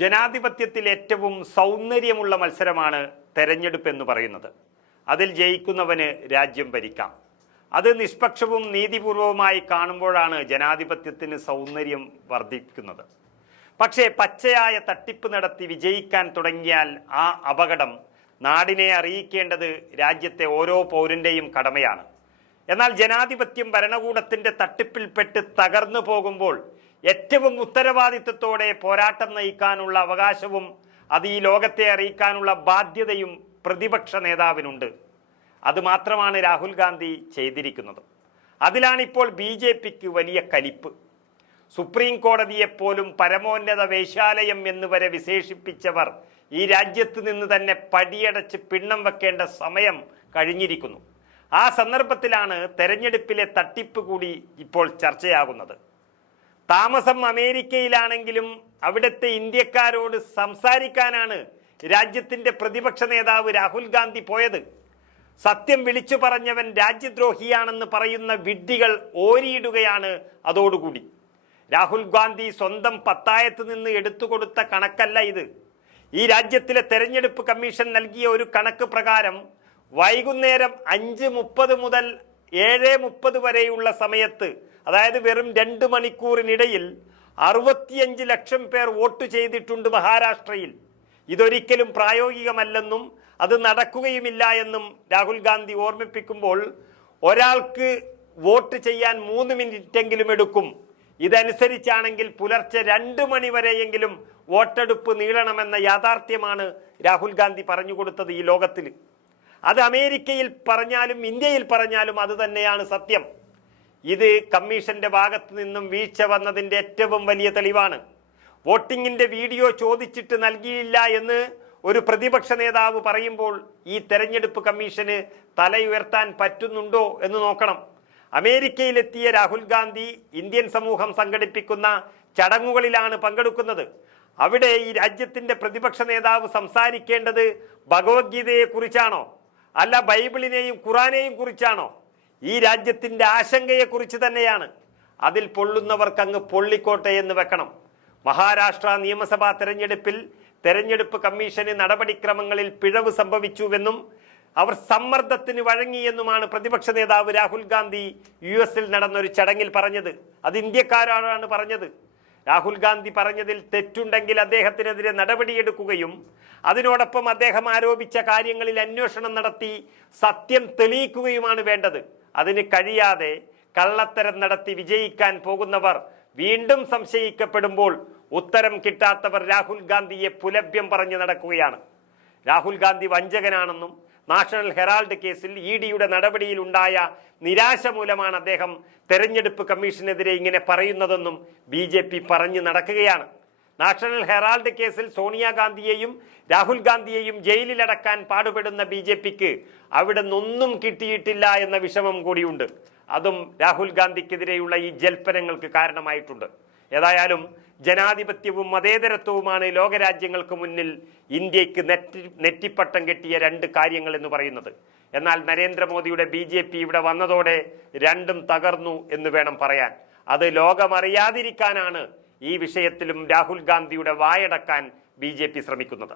ജനാധിപത്യത്തിൽ ഏറ്റവും സൗന്ദര്യമുള്ള മത്സരമാണ് തെരഞ്ഞെടുപ്പ് എന്ന് പറയുന്നത്. അതിൽ ജയിക്കുന്നവന് രാജ്യം ഭരിക്കാം. അത് നിഷ്പക്ഷവും നീതിപൂർവവുമായി കാണുമ്പോഴാണ് ജനാധിപത്യത്തിന് സൗന്ദര്യം വർദ്ധിക്കുന്നത്. പക്ഷേ പച്ചയായ തട്ടിപ്പ് നടത്തി വിജയിക്കാൻ തുടങ്ങിയാൽ ആ അപകടം നാടിനെ അറിയിക്കേണ്ടത് രാജ്യത്തെ ഓരോ പൗരന്റെയും കടമയാണ്. എന്നാൽ ജനാധിപത്യം ഭരണകൂടത്തിന്റെ തട്ടിപ്പിൽപ്പെട്ട് തകർന്നു പോകുമ്പോൾ ഏറ്റവും ഉത്തരവാദിത്വത്തോടെ പോരാട്ടം നയിക്കാനുള്ള അവകാശവും അത് ഈ ലോകത്തെ അറിയിക്കാനുള്ള ബാധ്യതയും പ്രതിപക്ഷ നേതാവിനുണ്ട്. അതുമാത്രമാണ് രാഹുൽ ഗാന്ധി ചെയ്തിരിക്കുന്നത്. അതിലാണിപ്പോൾ BJPക്ക് വലിയ കലിപ്പ്. സുപ്രീം കോടതിയെപ്പോലും പരമോന്നത വേശ്യാലയം എന്നുവരെ വിശേഷിപ്പിച്ചവർ ഈ രാജ്യത്ത് നിന്ന് തന്നെ പടിയടച്ച് പിണ്ണം വെക്കേണ്ട സമയം കഴിഞ്ഞിരിക്കുന്നു. ആ സന്ദർഭത്തിലാണ് തെരഞ്ഞെടുപ്പിലെ തട്ടിപ്പ് കൂടി ഇപ്പോൾ ചർച്ചയാകുന്നത്. താമസം അമേരിക്കയിലാണെങ്കിലും അവിടുത്തെ ഇന്ത്യക്കാരോട് സംസാരിക്കാനാണ് രാജ്യത്തിന്റെ പ്രതിപക്ഷ നേതാവ് രാഹുൽ ഗാന്ധി പോയത്. സത്യം വിളിച്ചു പറഞ്ഞവൻ രാജ്യദ്രോഹിയാണെന്ന് പറയുന്ന വിഡ്ഢികൾ ഓരിയിടുകയാണ് അതോടുകൂടി. രാഹുൽ ഗാന്ധി സ്വന്തം പത്തായത്ത് നിന്ന് എടുത്തുകൊടുത്ത കണക്കല്ല ഇത്. ഈ രാജ്യത്തിലെ തെരഞ്ഞെടുപ്പ് കമ്മീഷൻ നൽകിയ ഒരു കണക്ക് പ്രകാരം വൈകുന്നേരം 5:30 മുതൽ 7:30 വരെയുള്ള സമയത്ത്, അതായത് വെറും 2 മണിക്കൂറിനിടയിൽ 65 ലക്ഷം പേർ വോട്ട് ചെയ്തിട്ടുണ്ട് മഹാരാഷ്ട്രയിൽ. ഇതൊരിക്കലും പ്രായോഗികമല്ലെന്നും അത് നടക്കുകയുമില്ല എന്നും രാഹുൽ ഗാന്ധി ഓർമ്മിപ്പിക്കുമ്പോൾ, ഒരാൾക്ക് വോട്ട് ചെയ്യാൻ 3 മിനിറ്റെങ്കിലും എടുക്കും. ഇതനുസരിച്ചാണെങ്കിൽ പുലർച്ചെ 2 മണി വരെയെങ്കിലും വോട്ടെടുപ്പ് നീളണമെന്ന യാഥാർത്ഥ്യമാണ് രാഹുൽ ഗാന്ധി പറഞ്ഞുകൊടുത്തത് ഈ ലോകത്തിൽ. അത് അമേരിക്കയിൽ പറഞ്ഞാലും ഇന്ത്യയിൽ പറഞ്ഞാലും അത് തന്നെയാണ് സത്യം. ഇത് കമ്മീഷന്റെ ഭാഗത്തു നിന്നും വീഴ്ച വന്നതിന്റെ ഏറ്റവും വലിയ തെളിവാണ്. വോട്ടിങ്ങിന്റെ വീഡിയോ ചോദിച്ചിട്ട് നൽകിയില്ല എന്ന് ഒരു പ്രതിപക്ഷ നേതാവ് പറയുമ്പോൾ ഈ തെരഞ്ഞെടുപ്പ് കമ്മീഷന് തലയുയർത്താൻ പറ്റുന്നുണ്ടോ എന്ന് നോക്കണം. അമേരിക്കയിലെത്തിയ രാഹുൽ ഗാന്ധി ഇന്ത്യൻ സമൂഹം സംഘടിപ്പിക്കുന്ന ചടങ്ങുകളിലാണ് പങ്കെടുക്കുന്നത്. അവിടെ ഈ രാജ്യത്തിന്റെ പ്രതിപക്ഷ നേതാവ് സംസാരിക്കേണ്ടത് ഭഗവത്ഗീതയെ കുറിച്ചാണോ, അല്ല ബൈബിളിനെയും ഖുറാനെയും കുറിച്ചാണോ? ഈ രാജ്യത്തിന്റെ ആശങ്കയെ കുറിച്ച് തന്നെയാണ്. അതിൽ പൊള്ളുന്നവർക്ക് അങ്ങ് പൊള്ളിക്കോട്ടെ എന്ന് വെക്കണം. മഹാരാഷ്ട്ര നിയമസഭാ തെരഞ്ഞെടുപ്പിൽ തെരഞ്ഞെടുപ്പ് കമ്മീഷന് നടപടിക്രമങ്ങളിൽ പിഴവ് സംഭവിച്ചുവെന്നും അവർ സമ്മർദ്ദത്തിന് വഴങ്ങിയെന്നുമാണ് പ്രതിപക്ഷ നേതാവ് രാഹുൽ ഗാന്ധി US നടന്നൊരു ചടങ്ങിൽ പറഞ്ഞത്. അത് ഇന്ത്യക്കാരാണ് പറഞ്ഞത്. രാഹുൽ ഗാന്ധി പറഞ്ഞതിൽ തെറ്റുണ്ടെങ്കിൽ അദ്ദേഹത്തിനെതിരെ നടപടിയെടുക്കുകയും അതിനോടൊപ്പം അദ്ദേഹം ആരോപിച്ച കാര്യങ്ങളിൽ അന്വേഷണം നടത്തി സത്യം തെളിയിക്കുകയുമാണ് വേണ്ടത്. അതിന് കഴിയാതെ കള്ളത്തരം നടത്തി വിജയിക്കാൻ പോകുന്നവർ വീണ്ടും സംശയിക്കപ്പെടുമ്പോൾ ഉത്തരം കിട്ടാത്തവർ രാഹുൽ ഗാന്ധിയെ പുലഭ്യം പറഞ്ഞു നടക്കുകയാണ്. രാഹുൽ ഗാന്ധി വഞ്ചകനാണെന്നും നാഷണൽ ഹെറാൾഡ് കേസിൽ EDയുടെ നടപടിയിൽ ഉണ്ടായ നിരാശ മൂലമാണ് അദ്ദേഹം തെരഞ്ഞെടുപ്പ് കമ്മീഷനെതിരെ ഇങ്ങനെ പറയുന്നതെന്നും BJP പറഞ്ഞു നടക്കുകയാണ്. നാഷണൽ ഹെറാൾഡ് കേസിൽ സോണിയാഗാന്ധിയെയും രാഹുൽ ഗാന്ധിയെയും ജയിലിലടക്കാൻ പാടുപെടുന്ന BJPക്ക് അവിടെ നിന്നൊന്നും കിട്ടിയിട്ടില്ല എന്ന വിഷമം കൂടിയുണ്ട്. അതും രാഹുൽ ഗാന്ധിക്കെതിരെയുള്ള ഈ ജൽപ്പനങ്ങൾക്ക് കാരണമായിട്ടുണ്ട്. ഏതായാലും ജനാധിപത്യവും മതേതരത്വവുമാണ് ലോകരാജ്യങ്ങൾക്ക് മുന്നിൽ ഇന്ത്യക്ക് നെറ്റിപ്പട്ടം കെട്ടിയ 2 കാര്യങ്ങൾ എന്ന് പറയുന്നത്. എന്നാൽ നരേന്ദ്രമോദിയുടെ BJP ഇവിടെ വന്നതോടെ രണ്ടും തകർന്നു എന്ന് വേണം പറയാൻ. അത് ലോകമറിയാതിരിക്കാനാണ് ഈ വിഷയത്തിലും രാഹുൽ ഗാന്ധിയുടെ വായടക്കാൻ BJP ശ്രമിക്കുന്നത്.